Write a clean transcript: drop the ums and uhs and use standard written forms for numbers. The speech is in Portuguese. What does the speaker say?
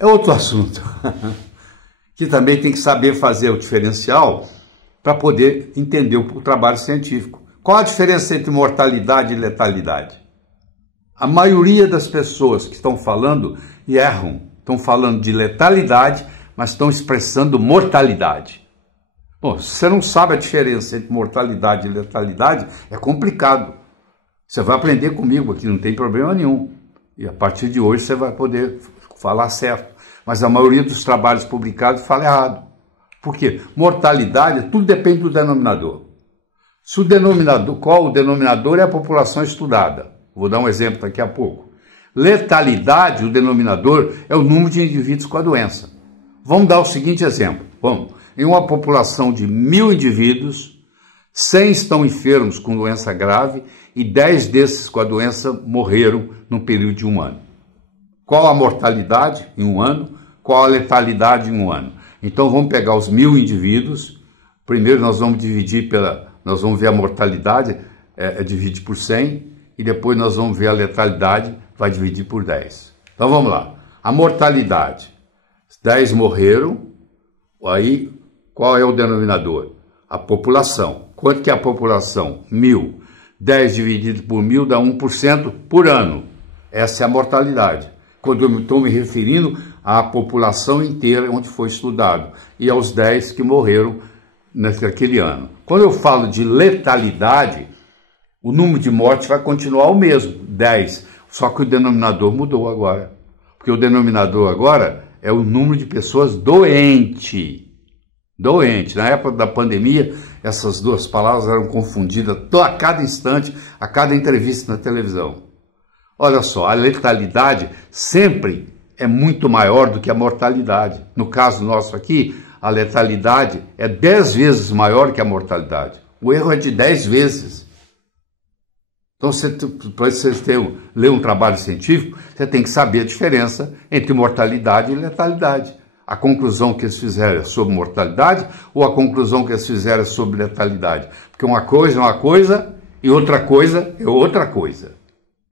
É outro assunto, que também tem que saber fazer o diferencial para poder entender o trabalho científico. Qual a diferença entre mortalidade e letalidade? A maioria das pessoas que estão falando erram, estão falando de letalidade, mas estão expressando mortalidade. Bom, se você não sabe a diferença entre mortalidade e letalidade, é complicado. Você vai aprender comigo aqui, não tem problema nenhum. E a partir de hoje você vai poder falar certo. Mas a maioria dos trabalhos publicados fala errado. Por quê? Mortalidade, tudo depende do denominador. Se o denominador, qual o denominador é a população estudada. Vou dar um exemplo daqui a pouco. Letalidade, o denominador, é o número de indivíduos com a doença. Vamos dar o seguinte exemplo. Vamos. Em uma população de 1000 indivíduos, 100 estão enfermos com doença grave e 10 desses com a doença morreram num período de 1 ano. Qual a mortalidade em 1 ano? Qual a letalidade em 1 ano? Então vamos pegar os 1000 indivíduos. Primeiro nós vamos dividir nós vamos ver a mortalidade, dividir por 100, e depois nós vamos ver a letalidade, vai dividir por 10. Então vamos lá. A mortalidade, 10 morreram, aí qual é o denominador? A população. Quanto que é a população? 1000. 10 dividido por 1000 dá 1% por ano. Essa é a mortalidade. Quando eu estou me referindo à população inteira onde foi estudado e aos 10 que morreram naquele ano. Quando eu falo de letalidade, o número de mortes vai continuar o mesmo, 10. Só que o denominador mudou agora. Porque o denominador agora é o número de pessoas doentes. Doente. Na época da pandemia, essas duas palavras eram confundidas a cada instante, a cada entrevista na televisão. Olha só, a letalidade sempre é muito maior do que a mortalidade. No caso nosso aqui, a letalidade é 10 vezes maior que a mortalidade. O erro é de 10 vezes. Então, para você ler um trabalho científico, você tem que saber a diferença entre mortalidade e letalidade. A conclusão que eles fizeram é sobre mortalidade ou a conclusão que eles fizeram é sobre letalidade? Porque uma coisa é uma coisa e outra coisa é outra coisa.